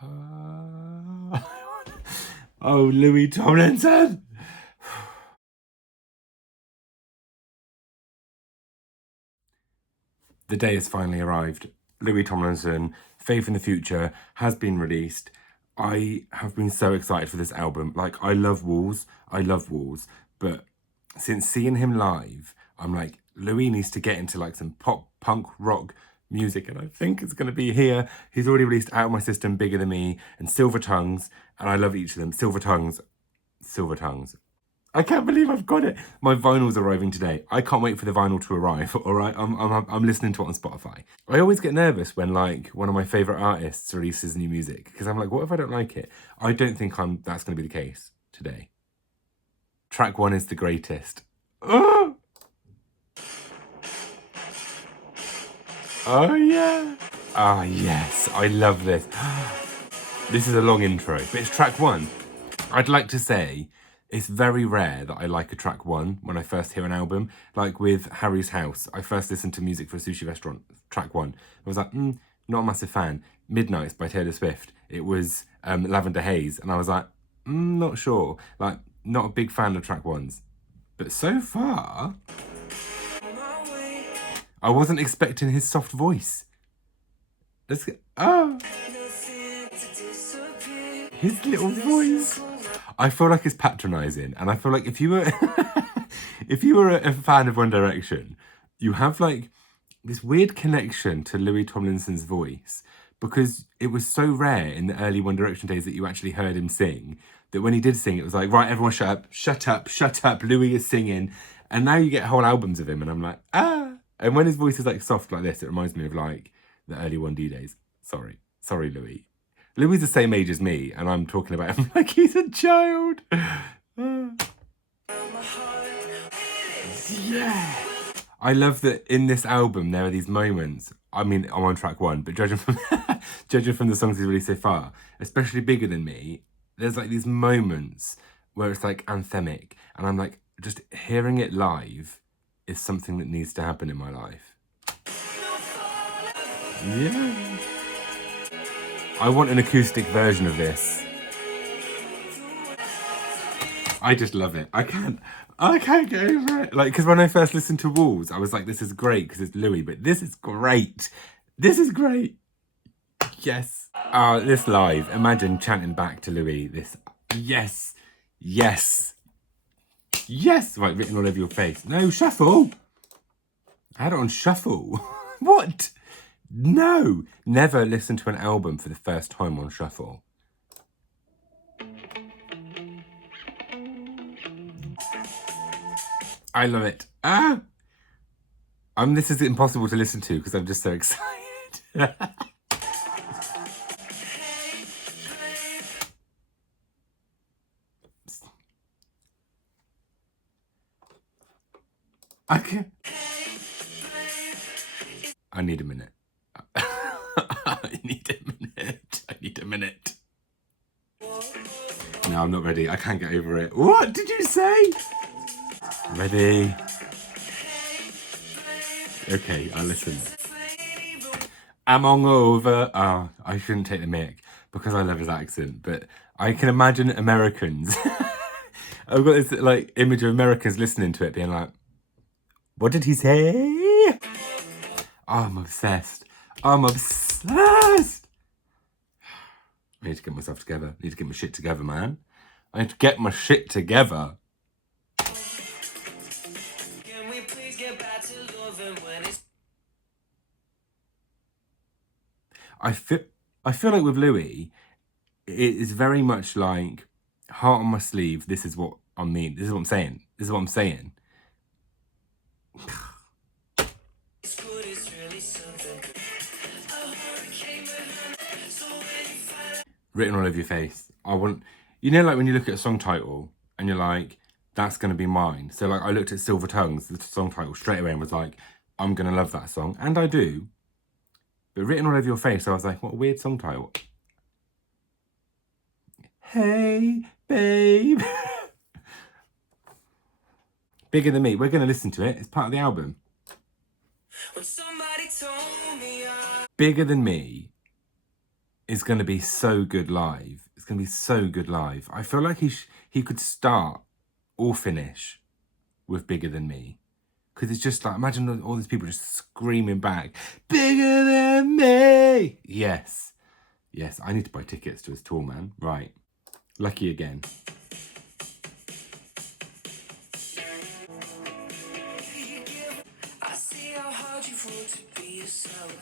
Oh, Louis Tomlinson! The day has finally arrived. Louis Tomlinson, Faith in the Future, has been released. I have been so excited for this album. Like, I love Walls, but since seeing him live, I'm like, Louis needs to get into like some pop, punk, rock music, and I think it's going to be here. He's already released Out of My System, Bigger Than Me, and Silver Tongues, and I love each of them. Silver Tongues. I can't believe I've got it. My vinyl's arriving today. I can't wait for the vinyl to arrive. All right, I'm listening to it on Spotify. I always get nervous when like one of my favorite artists releases new music because I'm like, what if I don't like it? I don't think that's going to be the case today. Track 1 is the greatest. Oh, oh yeah. Ah, yes, I love this. This is a long intro, but it's track 1. I'd like to say it's very rare that I like a track 1 when I first hear an album. Like with Harry's House, I first listened to Music for a Sushi Restaurant, track 1. I was like, not a massive fan. Midnights by Taylor Swift, it was Lavender Haze, and I was like, not sure. Like, not a big fan of track 1s. But so far, I wasn't expecting his soft voice. Let's get, his little voice. I feel like it's patronising, and I feel like if you were if you were a fan of One Direction, you have like this weird connection to Louis Tomlinson's voice because it was so rare in the early One Direction days that you actually heard him sing, that when he did sing, it was like, right, everyone shut up, Louis is singing. And now you get whole albums of him, and I'm like, ah. And when his voice is like soft like this, it reminds me of like the early 1D days. Sorry, Louis. Louis is the same age as me, and I'm talking about him like he's a child. Yeah. I love that in this album there are these moments. I mean, I'm on track 1, but judging from judging from the songs he's released so far, especially Bigger Than Me, there's like these moments where it's like anthemic, and I'm like, just hearing it live is something that needs to happen in my life. Yeah. I want an acoustic version of this. I just love it. I can't get over it. Like, because when I first listened to Walls, I was like, this is great because it's Louis, but this is great. This is great. Yes. This live. Imagine chanting back to Louis this. Yes. Yes. Yes. Right, written all over your face. No, shuffle. I had it on shuffle. What? No. Never listen to an album for the first time on shuffle. I love it. This is impossible to listen to because I'm just so excited. I need a minute. I need a minute. No, I'm not ready. I can't get over it. What did you say? Ready? Okay, I'll listen. I'm hungover. I shouldn't take the mic because I love his accent, but I can imagine Americans. I've got this like image of Americans listening to it being like, what did he say? Oh, I'm obsessed. I need to get myself together. I need to get my shit together, man. I need to get my shit together. I feel like with Louis, it is very much like heart on my sleeve. This is what I mean. This is what I'm saying. Written all over your face. You know, like when you look at a song title and you're like, that's going to be mine. So like I looked at Silver Tongues, the song title, straight away and was like, I'm going to love that song. And I do. But written all over your face, I was like, what a weird song title. Hey, babe. Bigger Than Me. We're going to listen to it. It's part of the album. Bigger Than Me is going to be so good live. It's going to be so good live. I feel like he could start or finish with Bigger Than Me. Because it's just like, imagine all these people just screaming back, Bigger Than Me! Yes. Yes, I need to buy tickets to his tour, man. Right. Lucky Again. I see how hard you've worked to be yourself.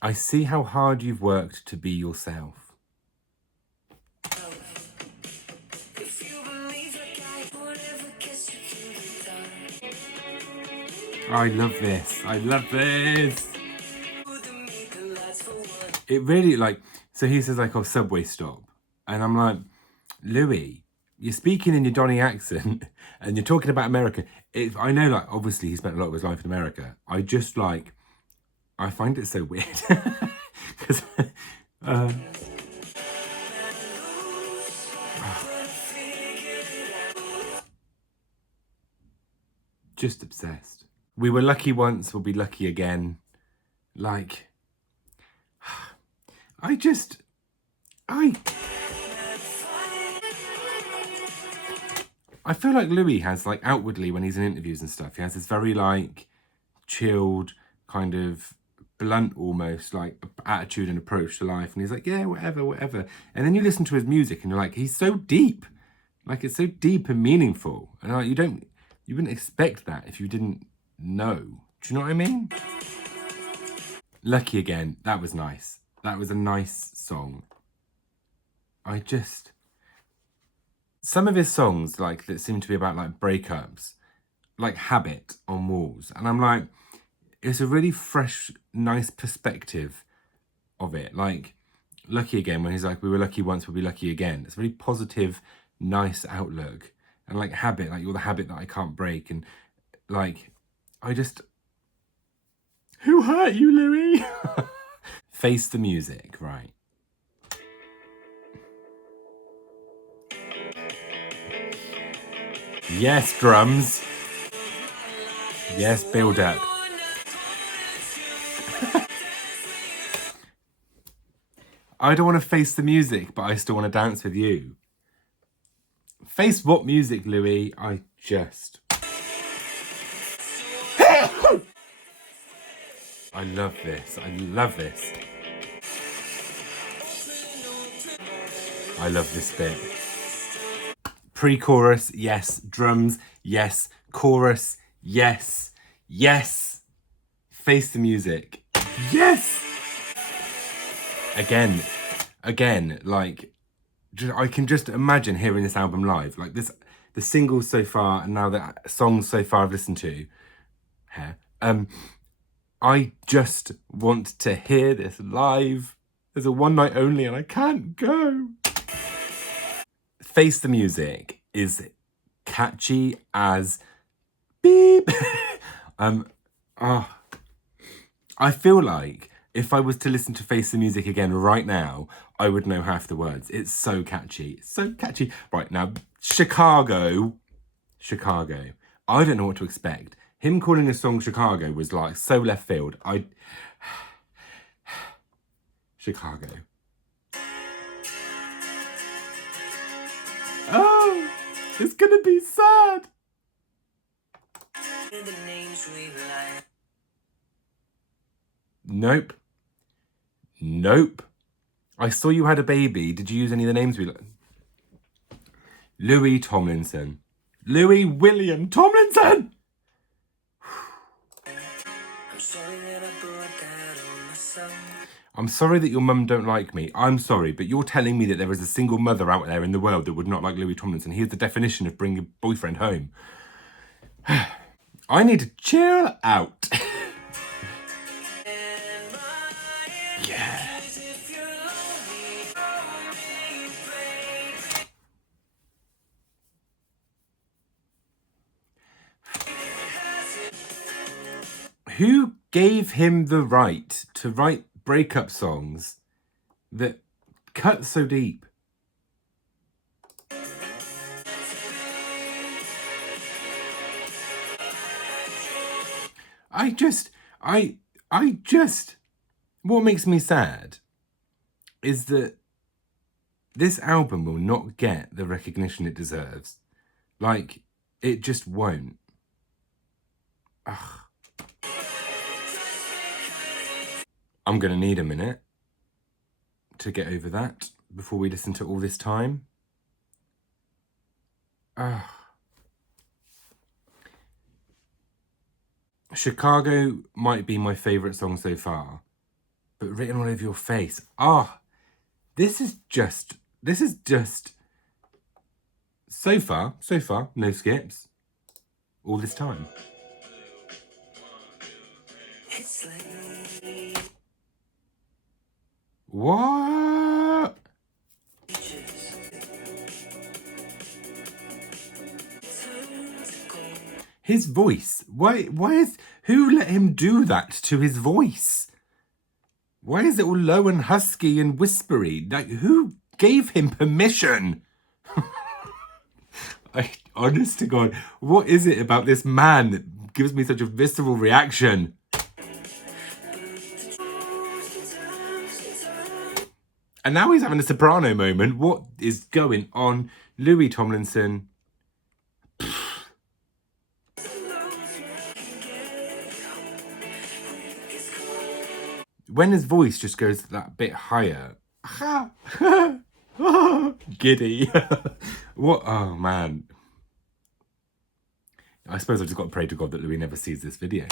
I see how hard you've worked to be yourself. I love this. I love this. It really, like, so he says, like, oh, subway stop. And I'm like, Louis, you're speaking in your Donny accent and you're talking about America. I know, like, obviously he spent a lot of his life in America. I find it so weird. Because, just obsessed. We were lucky once, we'll be lucky again. Like, I feel like Louis has, like, outwardly when he's in interviews and stuff, he has this very, like, chilled, kind of blunt almost, like, attitude and approach to life. And he's like, yeah, whatever, whatever. And then you listen to his music and you're like, he's so deep. Like, it's so deep and meaningful. And like, you wouldn't expect that if you didn't know. Do you know what I mean? Lucky Again, that was nice. That was a nice song. Some of his songs, like, that seem to be about, like, breakups, like Habit on Walls. And I'm like, it's a really fresh, nice perspective of it. Like, Lucky Again, when he's like, we were lucky once, we'll be lucky again. It's a really positive, nice outlook. And like Habit, like, you're the habit that I can't break. And like, who hurt you, Louis? Face the Music, right. Yes, drums. Yes, build up. I don't want to face the music, but I still want to dance with you. Face what music, Louis? I love this. I love this. I love this bit. Pre-chorus, yes. Drums, yes. Chorus, yes. Yes. Face the music. Yes! Again, like, I can just imagine hearing this album live. Like, the singles so far, and now the songs so far I've listened to. I just want to hear this live. There's a one night only and I can't go. Face the Music is catchy as beep. I feel like if I was to listen to Face the Music again right now, I would know half the words. It's so catchy. It's so catchy. Right, now, Chicago. I don't know what to expect. Him calling a song Chicago was like so left field. Chicago. Oh, it's gonna be sad. Nope. I saw you had a baby. Did you use any of the names we like? Louis Tomlinson. Louis William Tomlinson! I'm sorry that your mum don't like me. I'm sorry, but you're telling me that there is a single mother out there in the world that would not like Louis Tomlinson. He is the definition of bringing a boyfriend home. I need to chill out. Yeah. Who gave him the right to write breakup songs that cut so deep? what makes me sad is that this album will not get the recognition it deserves. Like, it just won't. Ugh. I'm gonna need a minute to get over that before we listen to All This Time. Chicago might be my favourite song so far, but Written All Over Your Face. This is just so far, no skips. All This Time. What? His voice. Who let him do that to his voice? Why is it all low and husky and whispery? Like, who gave him permission? Honest to God, what is it about this man that gives me such a visceral reaction? And now he's having a soprano moment. What is going on? Louis Tomlinson. When his voice just goes that bit higher. Giddy. What? Oh, man. I suppose I've just got to pray to God that Louis never sees this video.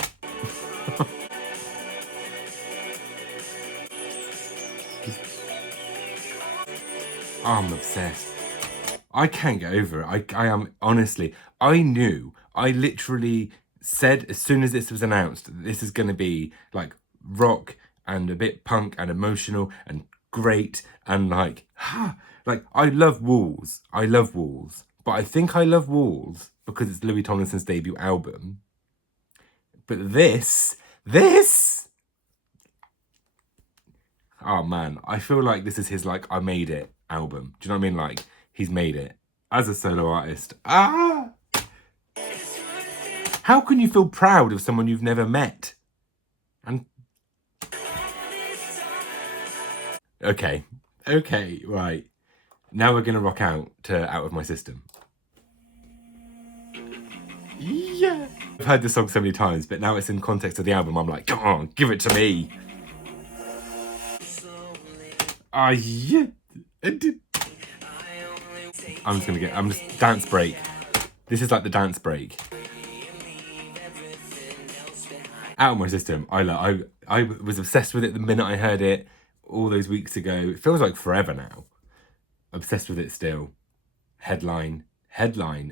I'm obsessed. I can't get over it. I am, honestly, I literally said as soon as this was announced, that this is going to be like rock and a bit punk and emotional and great and like I love Walls. But I think I love Walls because it's Louis Tomlinson's debut album. But this, oh man, I feel like this is his like I made it album. Do you know what I mean? Like, he's made it as a solo artist. How can you feel proud of someone you've never met? And okay, right. Now we're gonna rock out to Out of My System. Yeah. I've heard this song so many times, but now it's in context of the album. I'm like, come on, give it to me. Yeah. I'm just dance break. This is like the dance break. Out of My System. I was obsessed with it the minute I heard it all those weeks ago. It feels like forever now. Obsessed with it still. Headline.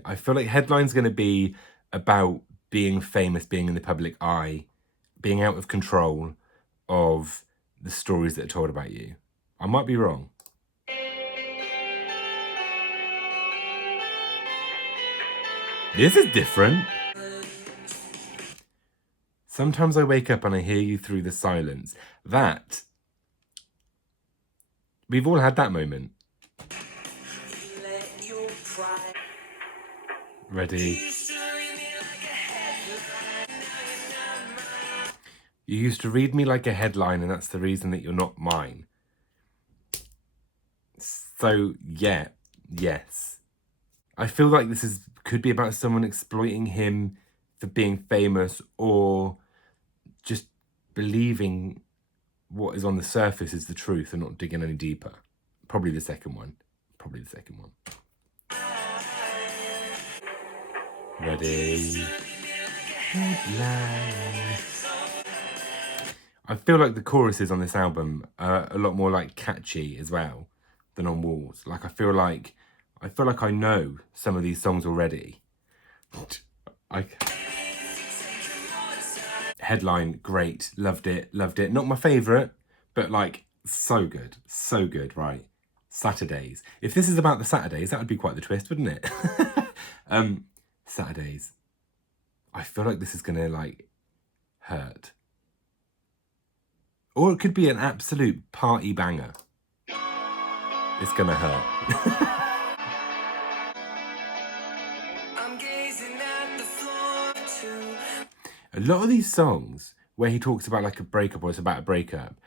I feel like Headline's going to be about being famous, being in the public eye, being out of control of the stories that are told about you. I might be wrong. This is different. Sometimes I wake up and I hear you through the silence. That. We've all had that moment. Ready? You used to read me like a headline, and that's the reason that you're not mine. So, yeah, yes. I feel like this could be about someone exploiting him for being famous or just believing what is on the surface is the truth and not digging any deeper. Probably the second one. Ready? I feel like the choruses on this album are a lot more like catchy as well than on Walls. Like I feel like I know some of these songs already. Headline, great, loved it. Not my favourite, but like so good, right? Saturdays. If this is about the Saturdays, that would be quite the twist, wouldn't it? Saturdays. I feel like this is gonna like hurt. Or it could be an absolute party banger. It's gonna hurt. A lot of these songs where he talks about like a breakup or it's about a breakup,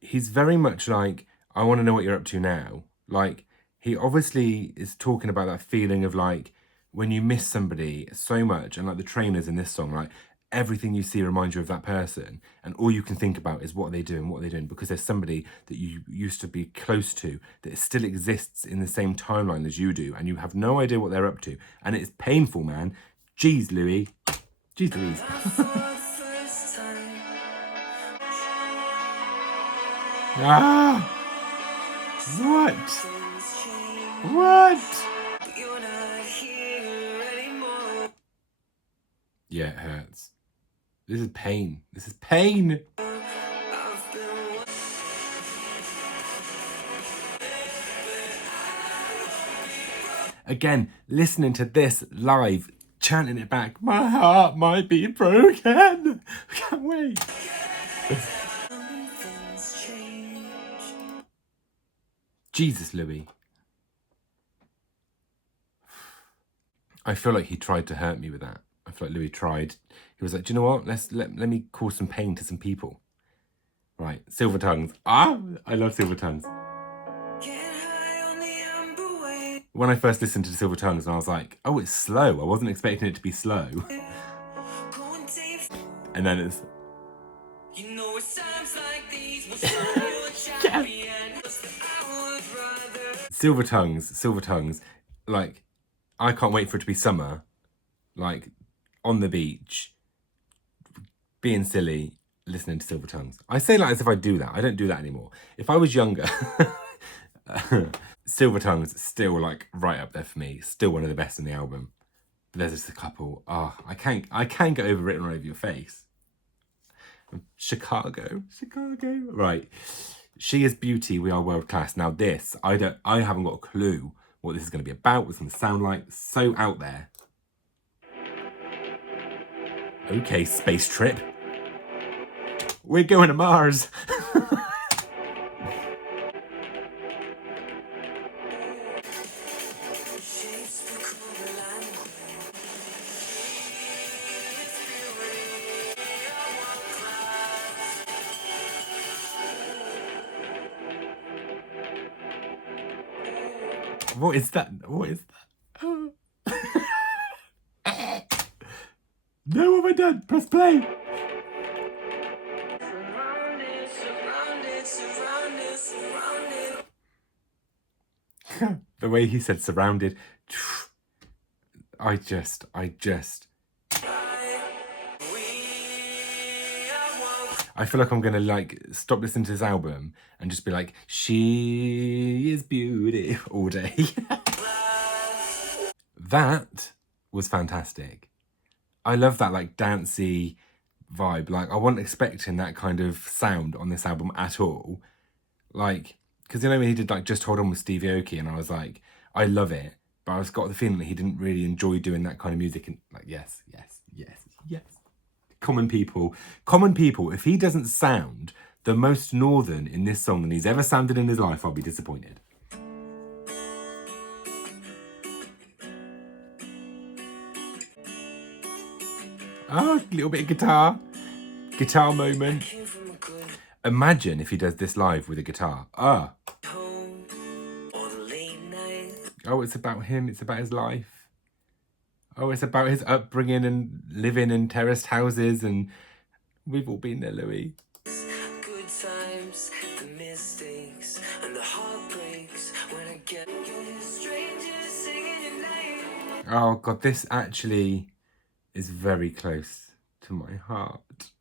he's very much like, I want to know what you're up to now. Like, he obviously is talking about that feeling of like when you miss somebody so much, and like the trainers in this song, like everything you see reminds you of that person, and all you can think about is what are they doing, what are they doing, because there's somebody that you used to be close to that still exists in the same timeline as you do, and you have no idea what they're up to, and it's painful, man. Jeez, Louis. Jeez Louise. Ah! What? What? Yeah, it hurts. This is pain. This is pain. Again, listening to this live, chanting it back, my heart might be broken. I can't wait. Jesus, Louis. I feel like he tried to hurt me with that. I feel like Louis tried. He was like, do you know what? Let me cause some pain to some people. Right, Silver Tongues. Ah, I love Silver Tongues. When I first listened to Silver Tongues, and I was like, oh, it's slow. I wasn't expecting it to be slow. And then it's... Yeah. Silver Tongues. Like, I can't wait for it to be summer. Like, on the beach, being silly, listening to Silver Tongues. I say like as if I do that. I don't do that anymore. If I was younger... Silver Tongues still like right up there for me. Still one of the best in the album. But there's just a couple. Oh, I can't get over Written All Over Your Face. Chicago. Right. She Is Beauty, We Are World Class. Now this, I haven't got a clue what this is going to be about, what it's going to sound like. So out there. Okay, space trip. We're going to Mars. What is that? What is that? Oh. No, what have I done? Press play. The way he said surrounded. I just. I feel like I'm gonna like stop listening to this album and just be like, she is beauty all day. That was fantastic. I love that like dancey vibe. Like I wasn't expecting that kind of sound on this album at all. Like, because you know when he did like Just Hold On with Stevie Aoki, and I was like, I love it, but I was got the feeling that he didn't really enjoy doing that kind of music. And like, yes. Common people. If he doesn't sound the most northern in this song than he's ever sounded in his life, I'll be disappointed. Oh, a little bit of guitar moment. Imagine if he does this live with a guitar. Oh, it's about him. It's about his life. Oh, it's about his upbringing and living in terraced houses, and we've all been there, Louis. Good times, the mistakes, and the heartbreaks when I get strangers singing your name. Oh God, this actually is very close to my heart.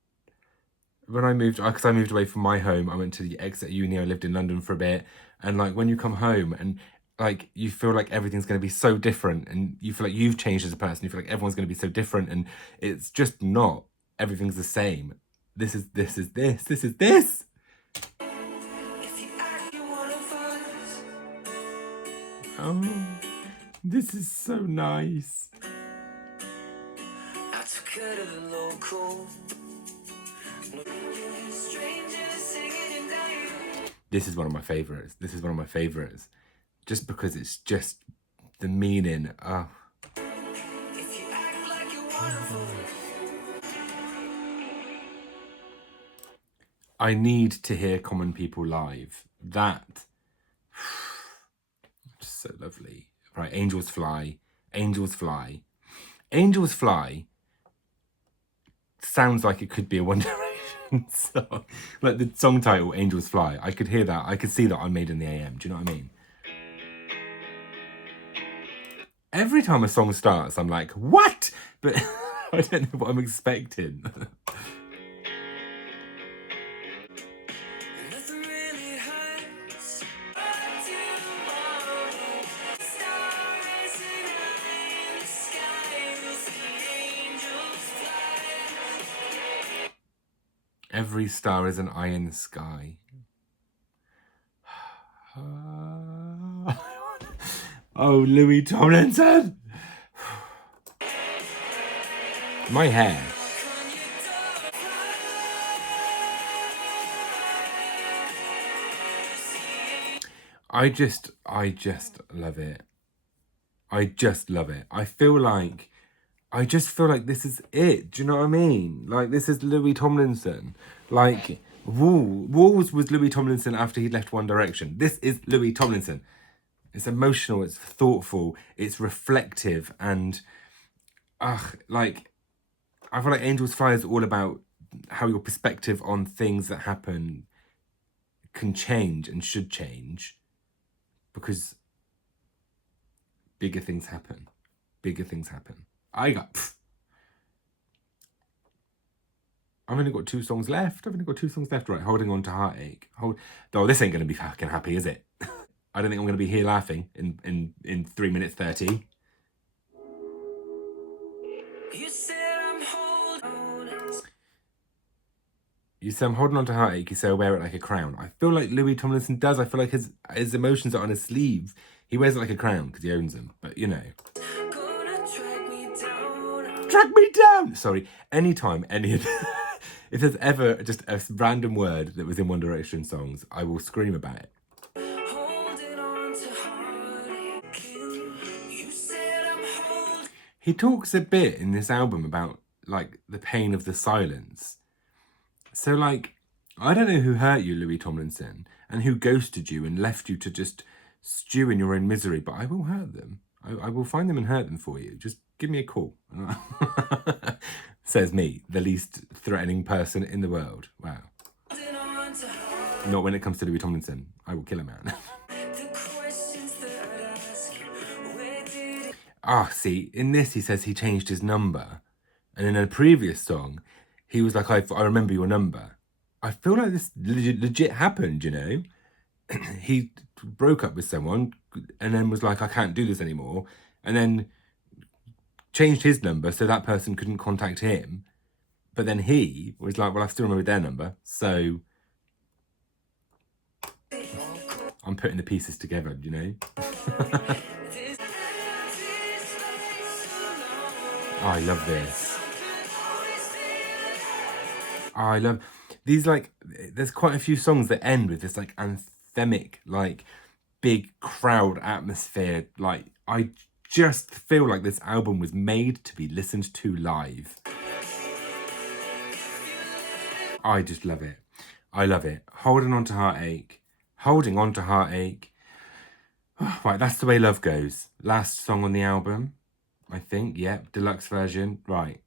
When I moved, because I moved away from my home, I went to the Exeter Uni. I lived in London for a bit, and like when you come home and like you feel like everything's going to be so different, and you feel like you've changed as a person, you feel like everyone's going to be so different, and it's just not. Everything's the same. This is this. Oh, this is so nice. I took her to the local. This is one of my favorites. Just because it's just the meaning. Oh. I need to hear Common People live. That, just so lovely. Right, Angels Fly. Angels Fly. Angels Fly sounds like it could be a One Direction song. Like the song title, Angels Fly. I could hear that. I could see that on Made in the AM. Do you know what I mean? Every time a song starts, I'm like, what? But I don't know what I'm expecting. Every star is an eye in the sky. Oh, Louis Tomlinson! My hair. I just love it. I just love it. I just feel like this is it. Do you know what I mean? Like, this is Louis Tomlinson. Like, Walls was Louis Tomlinson after he left One Direction. This is Louis Tomlinson. It's emotional, it's thoughtful, it's reflective, and like, I feel like Angels Fly is all about how your perspective on things that happen can change and should change, because bigger things happen. Bigger things happen. I've only got 2 songs left. Right, Holding On to Heartache. Oh, this ain't going to be fucking happy, is it? I don't think I'm going to be here laughing in 3 minutes 30. You say I'm holding on to heartache, you say I wear it like a crown. I feel like Louis Tomlinson does. I feel like his emotions are on his sleeve. He wears it like a crown because he owns them. But, you know. Track me down! Sorry, anytime any of if there's ever just a random word that was in One Direction songs, I will scream about it. He talks a bit in this album about, like, the pain of the silence. So, like, I don't know who hurt you, Louis Tomlinson, and who ghosted you and left you to just stew in your own misery, but I will hurt them. I will find them and hurt them for you. Just give me a call. Says me, the least threatening person in the world. Wow. Not when it comes to Louis Tomlinson. I will kill a man. See, in this he says he changed his number. And in a previous song, he was like, I remember your number. I feel like this legit happened, you know? He broke up with someone and then was like, I can't do this anymore. And then changed his number so that person couldn't contact him. But then he was like, well, I still remember their number. So I'm putting the pieces together, you know? I love this. I love these, like, there's quite a few songs that end with this, like, anthemic, like, big crowd atmosphere. Like, I just feel like this album was made to be listened to live. I just love it. I love it. Holding On to Heartache. Holding On to Heartache. Right, That's the Way Love Goes. Last song on the album, I think. Yep, deluxe version. Right.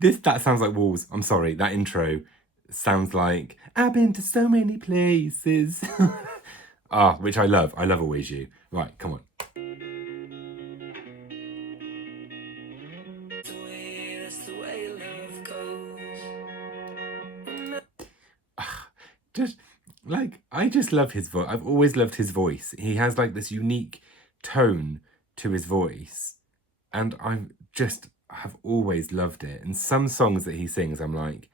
That sounds like Walls. I'm sorry, that intro sounds like I've been to so many places. Which I love. I love Always You. Right, come on. Just like, I just love his voice. I've always loved his voice. He has, like, this unique tone to his voice, and have always loved it. And some songs that he sings, I'm like,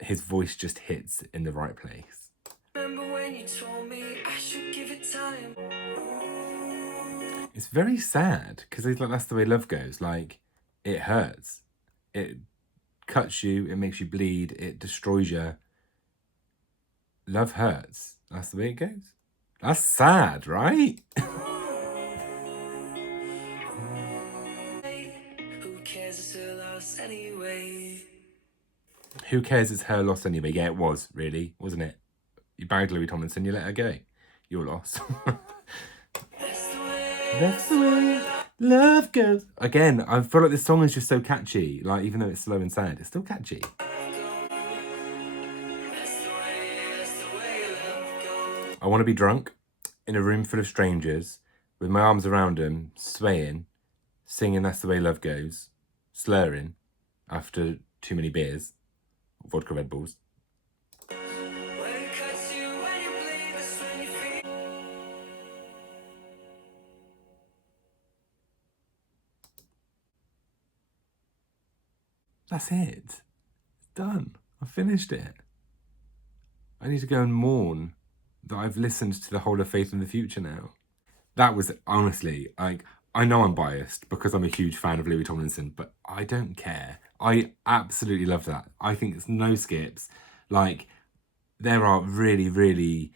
his voice just hits in the right place. Remember when you told me I should give it time? It's very sad because he's like, that's the way love goes. Like, it hurts. It cuts you. It makes you bleed. It destroys you. Love hurts. That's the way it goes. That's sad, right? Who cares? It's her loss anyway. Yeah, it was, really, wasn't it? You bagged Louis Tomlinson, you let her go. Your loss. That's the way love goes. Again, I feel like this song is just so catchy. Like, even though it's slow and sad, it's still catchy. I want to be drunk in a room full of strangers with my arms around them, swaying, singing That's the Way Love Goes, slurring after too many beers, vodka Red Bulls. That's it. It's done. I finished it. I need to go and mourn that I've listened to the whole of Faith in the Future now. That was honestly, like, I know I'm biased because I'm a huge fan of Louis Tomlinson, but I don't care. I absolutely love that. I think it's no skips. Like, there are really, really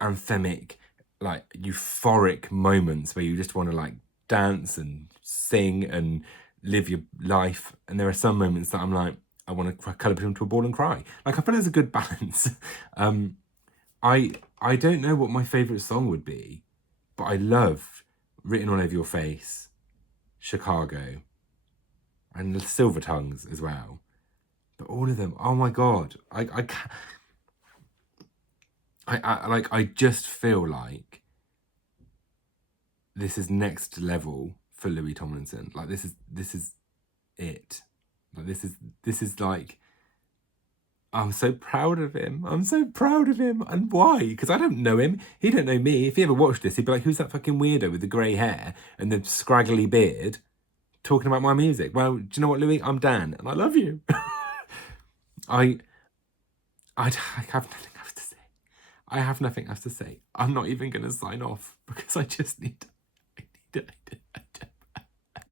anthemic, like, euphoric moments where you just want to, like, dance and sing and live your life. And there are some moments that I'm like, I want to curl up into a ball and cry. Like, I feel there's a good balance. I don't know what my favourite song would be, but I love Written All Over Your Face, Chicago, and Silver Tongues as well. But all of them, oh my god, I just feel like this is next level for Louis Tomlinson. Like, this is it. Like, this is like, I'm so proud of him. I'm so proud of him. And why? Because I don't know him. He don't know me. If he ever watched this, he'd be like, who's that fucking weirdo with the grey hair and the scraggly beard talking about my music? Well, do you know what, Louis? I'm Dan, and I love you. I have nothing else to say. I have nothing else to say. I'm not even going to sign off because I just need to.